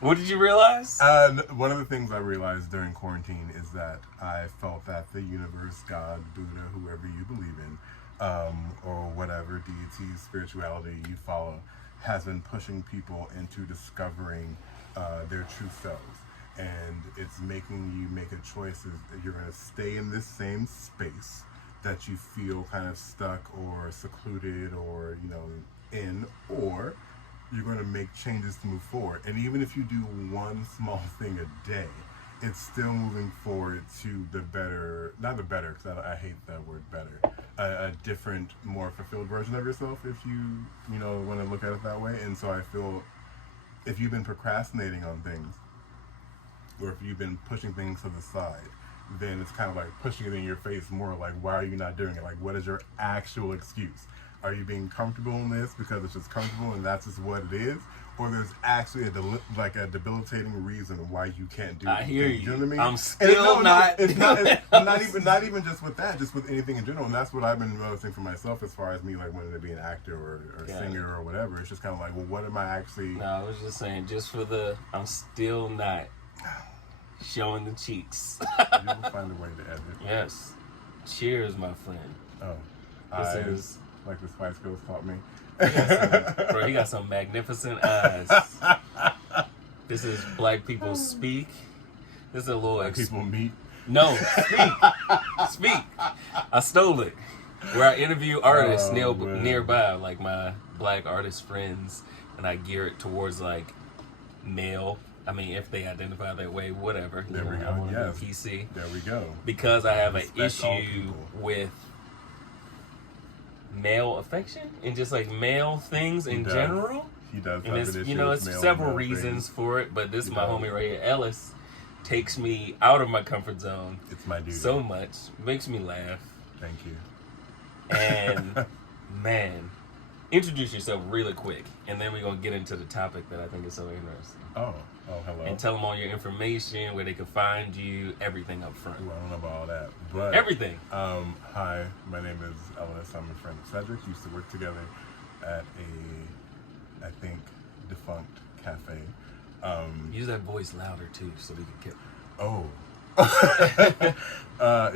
What did you realize? One of the things I realized during quarantine is that I felt that the universe, God, Buddha, whoever you believe in, or whatever deity, spirituality you follow, has been pushing people into discovering their true selves. And it's making you make a choice that you're going to stay in this same space that you feel kind of stuck or secluded or, in, or you're going to make changes to move forward. And even if you do one small thing a day, it's still moving forward to the better, not the better, because I hate that word better, a different, more fulfilled version of yourself, if you want to look at it that way. And so I feel if you've been procrastinating on things, or if you've been pushing things to the side, then it's kind of like pushing it in your face more, like, why are you not doing it? Like, what is your actual excuse? Are you being comfortable in this because it's just comfortable and that's just what it is? Or there's actually a debilitating reason why you can't do it. I hear you. You know what I mean? I'm still not. It's not even just with that, just with anything in general. And that's what I've been noticing for myself as far as me like wanting to be an actor or singer or whatever. It's just kind of like, well, what am I actually? No, I was just saying, I'm still not showing the cheeks. You will find a way to edit. Yes. Cheers, my friend. Oh, this is like the Spice Girls taught me. He got some magnificent eyes. This is Black People Speak. This is a little... Black People Meet? No, Speak. I stole it. Where I interview artists nearby, like my black artist friends, and I gear it towards like male. I mean, if they identify that way, whatever. There we go. Yes. PC. There we go. Because I have an issue with male affection and just like male things in general. He does. And it's, it's several reasons for it, but this is my homie right here, Ellis, takes me out of my comfort zone. It's my duty. So much. Makes me laugh. Thank you. And man, introduce yourself really quick, and then we're going to get into the topic that I think is so interesting. Oh, hello. And tell them all your information, where they can find you, everything up front. Well, I don't know about all that, but... Everything. Hi, my name is Ellis. I'm a friend of Cedrick. Used to work together at I think, defunct cafe. Use that voice louder, too, so we can get... Oh.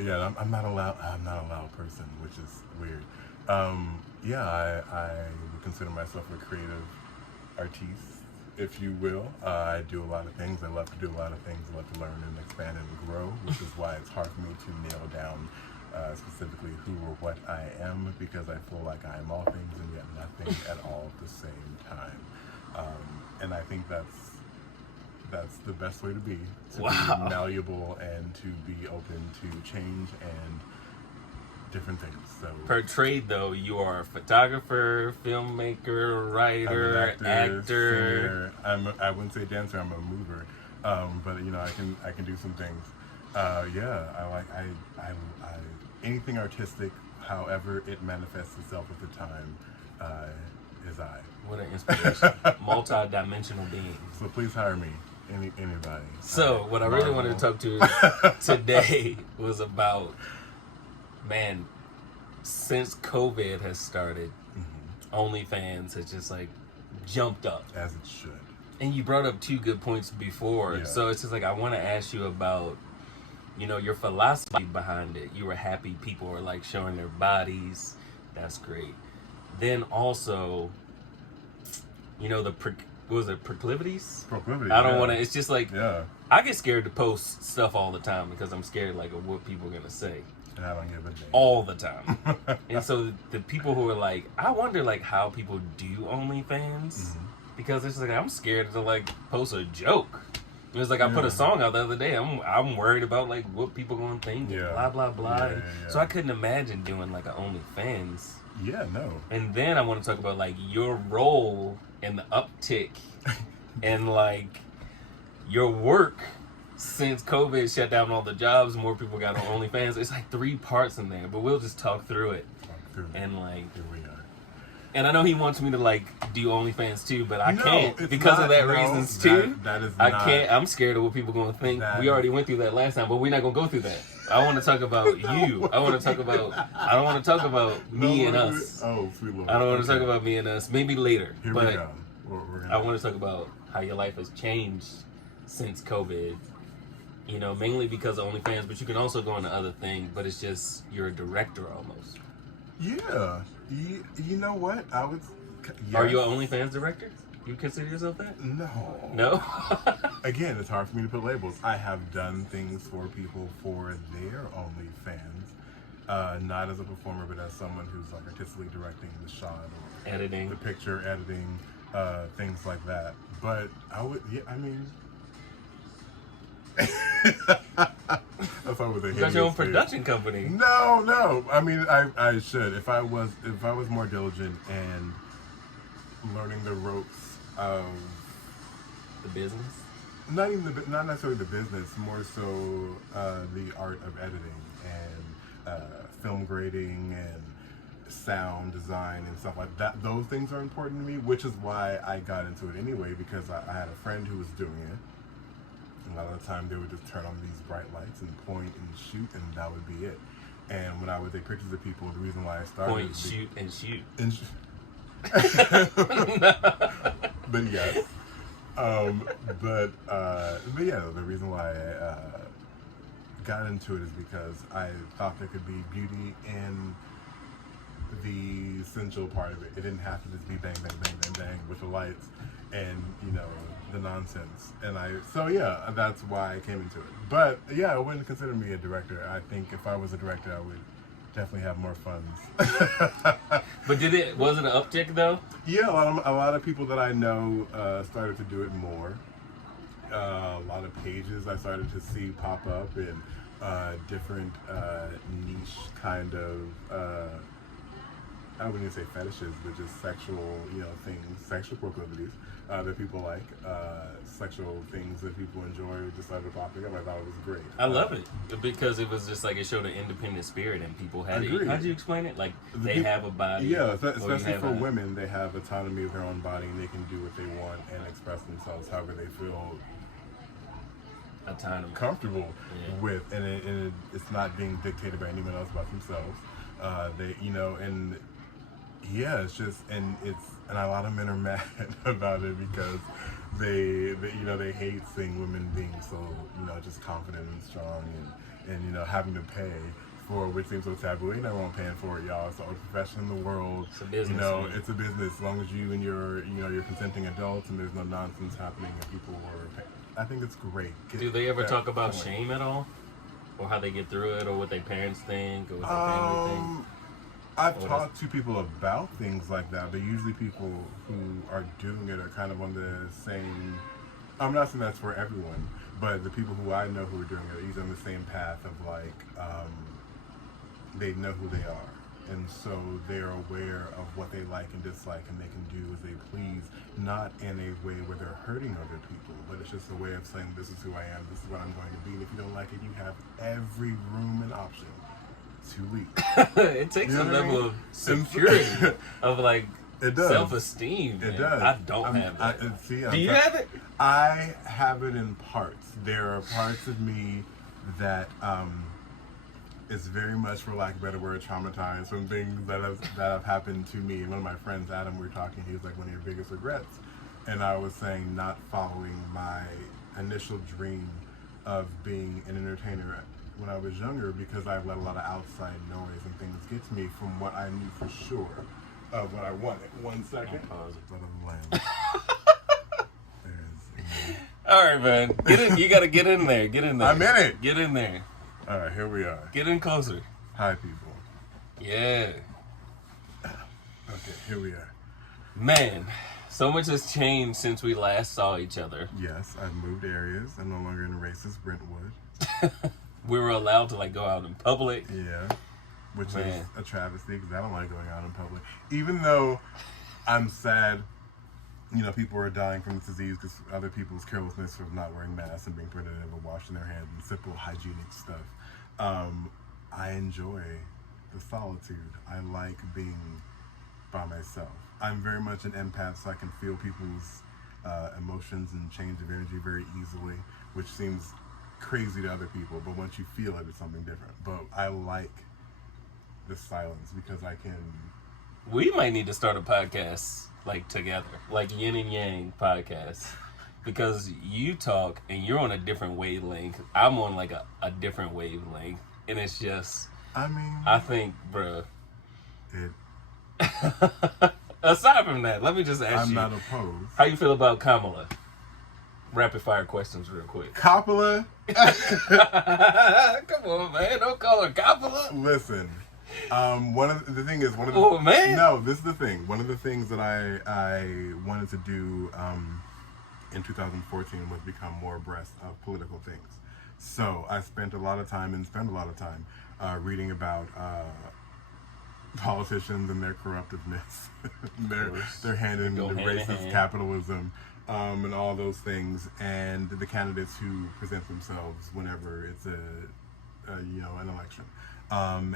Yeah, I'm not a loud person, which is weird. I would consider myself a creative artiste, if you will. I do a lot of things. I love to do a lot of things. I love to learn and expand and grow, which is why it's hard for me to nail down specifically who or what I am, because I feel like I am all things and yet nothing at all at the same time. And I think that's the best way to be malleable and to be open to change and different things. So per trade, though, you are a photographer, filmmaker, writer, actor. Singer. I wouldn't say dancer. I'm a mover, but I can do some things. I anything artistic, however it manifests itself at the time, is I. What an inspiration! Multi-dimensional being. So please hire me. Anybody. So what I really wanted to talk to today was about, man, since COVID has started, OnlyFans has just like jumped up. As it should. And you brought up two good points before. Yeah. So it's just like, I want to ask you about, your philosophy behind it. You were happy people were like showing their bodies. That's great. Then also, proclivities? Proclivities. I don't want to, it's just like, yeah. I get scared to post stuff all the time because I'm scared like of what people are going to say. And I don't give a damn. All the time. And so the people who are like, I wonder like how people do OnlyFans, because it's like, I'm scared to like post a joke. It was like I put a song out the other day. I'm worried about like what people gonna think. Yeah. Blah blah blah. Yeah. So I couldn't imagine doing like an OnlyFans. Yeah, no. And then I want to talk about like your role in the uptick and like your work since COVID shut down all the jobs. More people got on OnlyFans. It's like 3 parts in there, but we'll just talk through it. And like, here we are. And I know he wants me to like do OnlyFans too, but I can't because of that reasons too. That is I can't. I'm scared of what people gonna think. We already went through that last time, but we're not gonna go through that. I want to talk about you. I want to talk about. I don't want to talk about me and us. Oh, sweet Lord. I don't want to talk about me and us. Maybe later. Here but we go. I want to talk about how your life has changed since COVID. You know, mainly because of OnlyFans, but you can also go into other things. But it's just you're a director almost. Yeah. You know what? I would. Yes. Are you an OnlyFans director? You consider yourself that? No. No? Again, it's hard for me to put labels. I have done things for people for their OnlyFans. Not as a performer, but as someone who's like artistically directing the shot or Editing. the picture, editing, things like that. But I would, yeah, I mean, if I was a You got your own production company. No. I mean, I should. If I was more diligent and learning the ropes of The business? not necessarily the business, more so the art of editing and film grading and sound design and stuff like that. Those things are important to me, which is why I got into it anyway, because I had a friend who was doing it. A lot of the time they would just turn on these bright lights and point and shoot, and that would be it. And when I would take pictures of people, the reason why I started Point, shoot, and shoot. But yes. But yeah, the reason why I got into it is because I thought there could be beauty in the essential part of it. It didn't have to just be bang, bang, bang, bang, bang with the lights and, you know, the nonsense. And so yeah, that's why I came into it. But yeah, I wouldn't consider me a director. I think if I was a director, I would definitely have more funds. But was it an uptick though? Yeah, a lot of people that I know started to do it more. A lot of pages I started to see pop up in different niche kind of, I wouldn't even say fetishes, but just sexual, you know, things, sexual proclivities that people like, sexual things that people enjoy just started popping up. I thought it was great. I love it because it was just like it showed an independent spirit and people had it. How'd you explain it? Like they have a body. Yeah, especially for women, they have autonomy of their own body and they can do what they want and express themselves however they feel autonomy comfortable with, and it's not being dictated by anyone else but themselves. They, you know, and yeah, it's just, and a lot of men are mad about it because they you know, they hate seeing women being so, you know, just confident and strong and you know, having to pay for, which seems so taboo. Ain't no one paying for it, y'all. It's the oldest profession in the world. It's a business. You know, it's a business. As long as you and you're consenting adults and there's no nonsense happening and people are, I think it's great. Do they ever talk about shame at all? Or how they get through it, or what their parents think, or what their family thinks? I've talked to people about things like that, but usually people who are doing it are kind of on the same, I'm not saying that's for everyone, but the people who I know who are doing it are usually on the same path of like, they know who they are. And so they're aware of what they like and dislike, and they can do as they please, not in a way where they're hurting other people, but it's just a way of saying, this is who I am, this is what I'm going to be, and if you don't like it, you have every room and option to leave. It takes a level of security, of like it does. Self-esteem. It does. I don't have that. Do you have it? I have it in parts. There are parts of me that is very much, for lack of a better word, traumatized from things that have happened to me. One of my friends, Adam, we were talking, he was like, one of your biggest regrets. And I was saying not following my initial dream of being an entertainer when I was younger, because I let a lot of outside noise and things get to me from what I knew for sure of what I wanted. 1 second. Pause it, let him land. All right, man. Get in. You got to get in there. Get in there. I'm in it. Get in there. All right, here we are. Get in closer. Hi, people. Yeah. Okay, here we are. Man, so much has changed since we last saw each other. Yes, I've moved areas. I'm no longer in a racist Brentwood. We were allowed to like go out in public. Yeah, which is a travesty because I don't like going out in public. Even though I'm sad, you know, people are dying from this disease because other people's carelessness of not wearing masks and being preventative of washing their hands and simple hygienic stuff. I enjoy the solitude. I like being by myself. I'm very much an empath, so I can feel people's emotions and change of energy very easily, which seems crazy to other people, but once you feel it, it's something different. But I like the silence because I can... We might need to start a podcast like together, like Yin and Yang podcast. because you talk and you're on a different wavelength. I'm on like a different wavelength, and it's just. I mean, I think, bruh. It. Aside from that, let me just ask I'm you. not opposed. How you feel about Kamala? Rapid fire questions, real quick. Coppola? Come on, man! Don't call her Coppola. Listen, this is the thing. One of the things that I wanted to do in 2014 was become more abreast of political things. So I spent a lot of time reading about politicians and their corruptiveness, their hand in the racist capitalism, and all those things, and the candidates who present themselves whenever it's an election.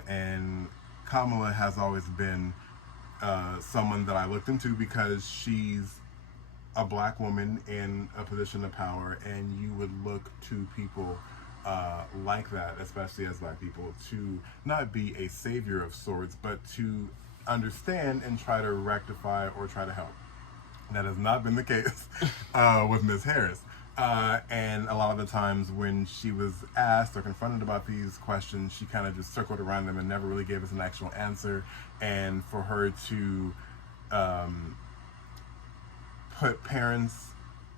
And Kamala has always been someone that I looked into because she's a black woman in a position of power, and you would look to people like that, especially as black people, to not be a savior of sorts, but to understand and try to rectify or try to help. That has not been the case with Ms. Harris. And a lot of the times when she was asked or confronted about these questions, she kind of just circled around them and never really gave us an actual answer. And for her to put parents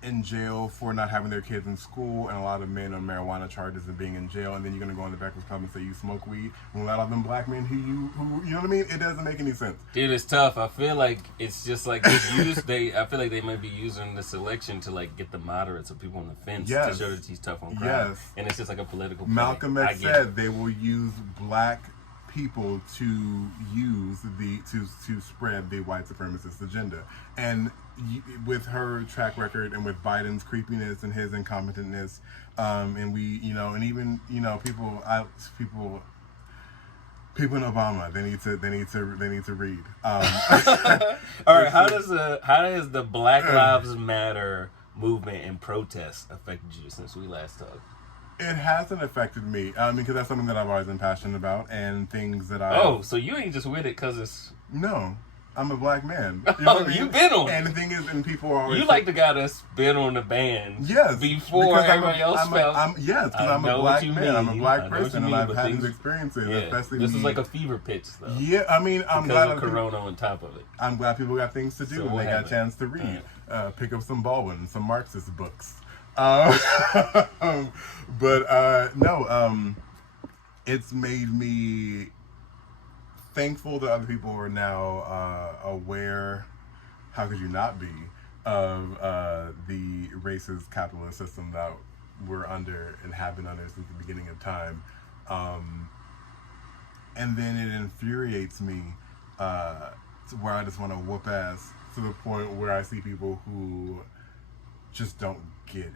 in jail for not having their kids in school, and a lot of men on marijuana charges and being in jail, and then you're going to go in the Breakfast Club and say you smoke weed, and a lot of them black men who you know what I mean? It doesn't make any sense. Dude, it's tough. I feel like it's just like I feel like they might be using this election to like get the moderates or people on the fence to show that he's tough on crime. Yes. And it's just like a political play. Malcolm X said they will use black people to use to spread the white supremacist agenda. And with her track record and with Biden's creepiness and his incompetentness, and we, and even, people in Obama, they need to read. All right, how does the Black Lives Matter movement and protest affected you since we last talked? It hasn't affected me, because that's something that I've always been passionate about, and things that so you ain't just with it because it's... No, I'm a black man. You know what I mean? You've been on it. And the thing is, and people are always... You like the guy that's been on the band. Yes. Before everybody else felt... Yes, because I'm a black man. I'm a black person, and I've had these experiences, especially This is like a fever pitch, though. Yeah, I mean, I'm glad... Because of Corona on top of it. I'm glad people got things to do, and they got a chance to read. Pick up some Baldwin, some Marxist books. It's made me thankful that other people are now aware, how could you not be, of the racist capitalist system that we're under and have been under since the beginning of time. And then it infuriates me to where I just want to whoop ass to the point where I see people who just don't get it.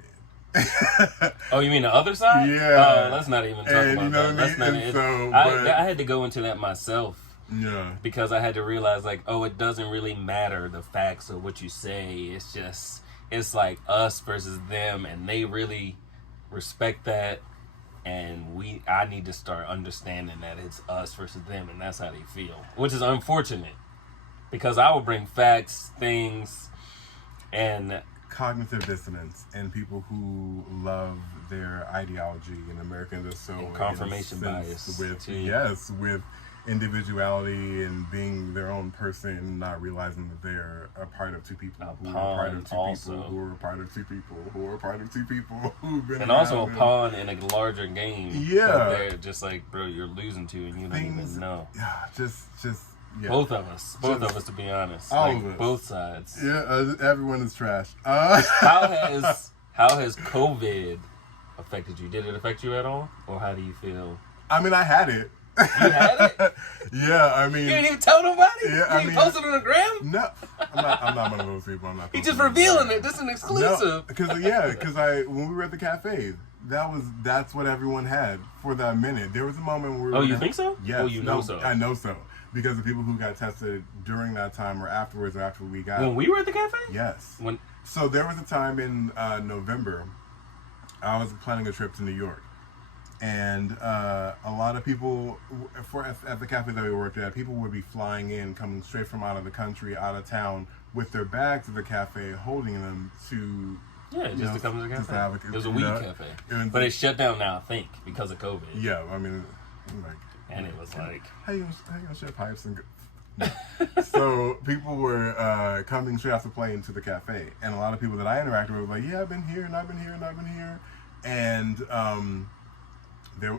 Oh, you mean the other side? Yeah. Let's not even talk about that. That's not it. I had to go into that myself. Yeah. Because I had to realize, like, it doesn't really matter the facts of what you say. It's like us versus them, and they really respect that. And I need to start understanding that it's us versus them, and that's how they feel, which is unfortunate. Because I will bring facts, things, and cognitive dissonance, and people who love their ideology in America, and so and confirmation bias with individuality and being their own person, not realizing that they're a part of two people who are part of two people who are part of two people who are part of two people who've been and also a pawn in a larger game. Yeah, they're just like, bro, you're losing to, and you don't even know. Just. Yeah. Both of us, to be honest. All of us. Both sides. Yeah, everyone is trash. How has COVID affected you? Did it affect you at all? Or how do you feel? I mean, I had it. You had it? Yeah, I mean... You didn't even tell nobody? Yeah, you posted it on the gram? No. I'm not one of those people. I'm not. He's just revealing it. This is an exclusive. No, because when we were at the cafe, that's what everyone had for that minute. There was a moment where... Oh, you think so? Yes. Oh, you know so. I know so. Because the people who got tested during that time or afterwards or after we got... When we were at the cafe? Yes. So there was a time in November, I was planning a trip to New York. And a lot of people, at the cafe that we worked at, people would be flying in, coming straight from out of the country, out of town, with their bags to the cafe, holding them to Yeah, just to come to the just cafe. to have It was a weed cafe. But it's shut down now, I think, because of COVID. Yeah, I mean, like... And it was like... How you gonna share pipes and... No. So people were coming straight off the plane to the cafe, and a lot of people that I interacted with were like, yeah, I've been here, and I've been here, and I've been here. And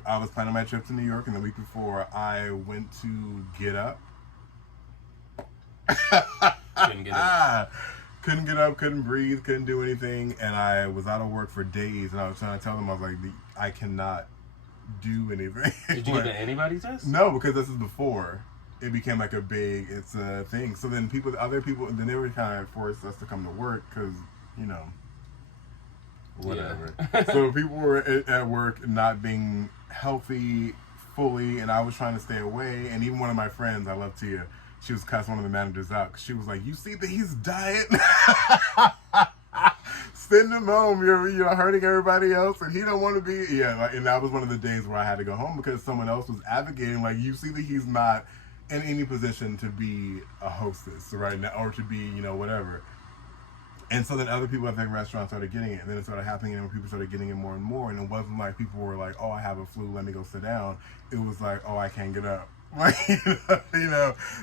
I was planning my trip to New York, and the week before, I went to Get Up. Couldn't get up. Couldn't get up, couldn't breathe, couldn't do anything, and I was out of work for days, and I was trying to tell them, I was like, I cannot do anything. Did you get the antibody test? No, because this is before it became like it's a thing. So then other people, then they were kind of forced us to come to work because, whatever. Yeah. So people were at work not being healthy fully, and I was trying to stay away. And even one of my friends, I love Tia, she was cussing one of the managers out because she was like, "You see that he's dieting? Send him home. You're hurting everybody else, and he don't want to be." Yeah, like, and that was one of the days where I had to go home because someone else was advocating, like, you see that he's not in any position to be a hostess right now, or to be, whatever. And so then other people at the restaurant started getting it, and then it started happening, and people started getting it more and more, and it wasn't like people were like, "Oh, I have a flu, let me go sit down." It was like, "Oh, I can't get up." Like,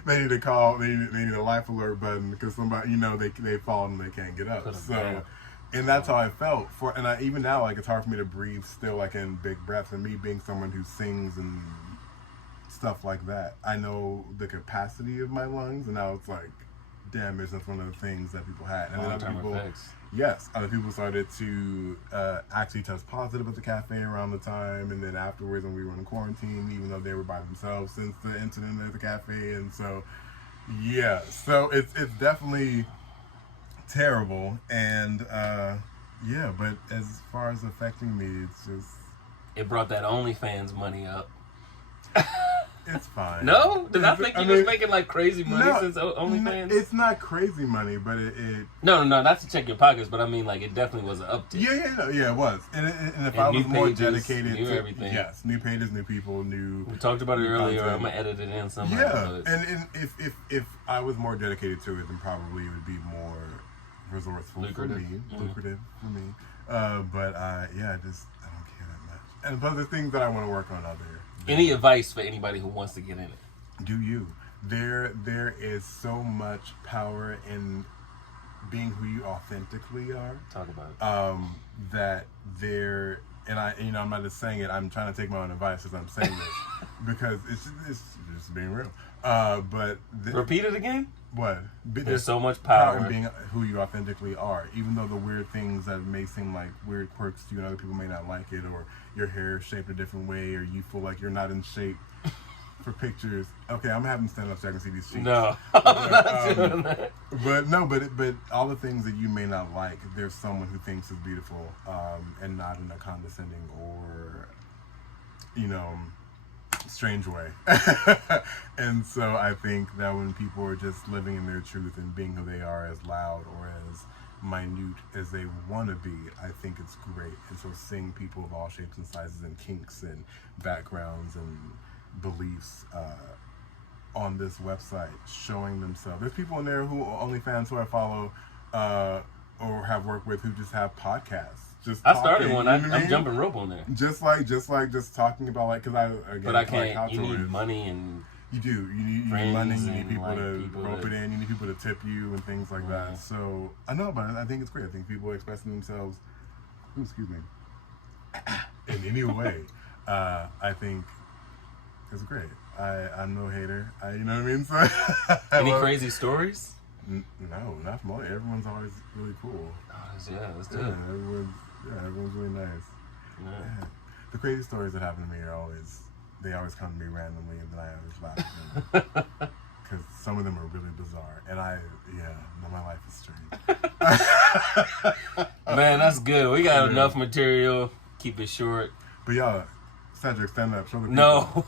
they need to call, they need a life alert button because somebody, they fall and they can't get up. So, and that's how I felt and even now, like, it's hard for me to breathe still, like, in big breaths, and me being someone who sings and stuff like that, I know the capacity of my lungs, and now it's like, damn, that's one of the things that people had. And then other people started to actually test positive at the cafe around the time, and then afterwards when we were in quarantine, even though they were by themselves since the incident at the cafe. And so, yeah, so it's definitely terrible. And yeah, but as far as affecting me, it's just... It brought that OnlyFans money up. It's fine. No? Did I think you was making like crazy money since OnlyFans? It's not crazy money, but it No, not to check your pockets, but I mean, like, it definitely was an uptick. Yeah, it was. And if I was more dedicated to everything. Yes, new pages, new people, new... We talked about it earlier. I'm going to edit it in somehow. Yeah, and if I was more dedicated to it, then probably it would be more resourceful for me. Lucrative for me. But I don't care that much. And plus the things that I want to work on out there. Any advice for anybody who wants to get in it? Do you? There is so much power in being who you authentically are. Talk about it. That there, and I'm not just saying it. I'm trying to take my own advice as I'm saying this because it's just being real. But repeat it again. What? There's so much power in being who you authentically are, even though the weird things that may seem like weird quirks to you and other people may not like it, or your hair is shaped a different way, or you feel like you're not in shape for pictures. Okay, I'm having stand up so I can see these cheeks. No, I'm not doing that. But all the things that you may not like, there's someone who thinks is beautiful, and not in a condescending or, strange way. And so I think that when people are just living in their truth and being who they are, as loud or as minute as they want to be, I think it's great. And so seeing people of all shapes and sizes and kinks and backgrounds and beliefs on this website showing themselves. There's people in there who OnlyFans who I follow or have worked with who just have podcasts. I started one. I'm jumping rope on there. Just talking about, like, because but I can't. You need money and you do. You need money. You need people to rope it in. You need people to tip you and things like that. So I know, but I think it's great. I think people expressing themselves. Excuse me. In any way, I think it's great. I'm no hater. You know what I mean? So, any crazy stories? No, not from all. Everyone's always really cool. Yeah, that's good. Everyone's really nice. Yeah. The crazy stories that happen to me they always come to me randomly, and then I always laugh at them. Because some of them are really bizarre. And my life is strange. Man, that's good. We got enough material. Keep it short. But y'all, Cedrick, stand up. Show the people. No.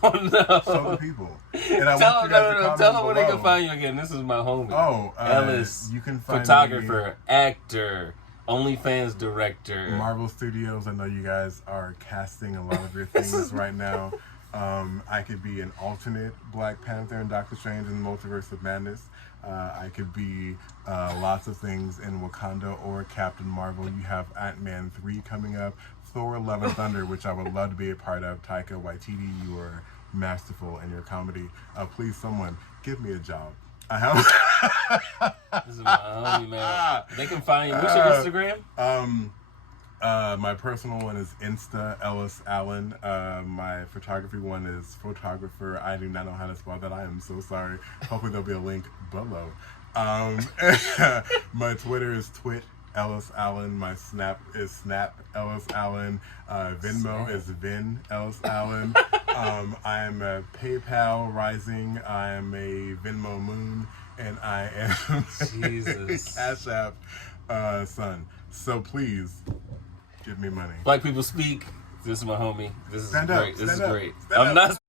Show the people. And I want you guys to tell them where they can find you again. This is my homie. Ellis, you can find photographer, actor, OnlyFans director. Marvel Studios. I know you guys are casting a lot of your things right now. I could be an alternate Black Panther and Doctor Strange in the Multiverse of Madness. I could be lots of things in Wakanda or Captain Marvel. You have Ant-Man 3 coming up, Thor: Love and Thunder, which I would love to be a part of. Taika Waititi, you are masterful in your comedy. Please, someone, give me a job. I have. This is my homie, man. They can find you. What's your Instagram? My personal one is Insta Ellis Allen. My photography one is photographer. I do not know how to spell that. I am so sorry. Hopefully there'll be a link below. My Twitter is Twit Ellis Allen. My Snap is Snap Ellis Allen. Venmo is Vin Ellis Allen. I am a PayPal Rising. I am a Venmo Moon, and I am Jesus. Cash App Son. So please. Give me money. Black people speak. This is my homie. This is Stand up, great. This is stand up, great. stand I'm up. not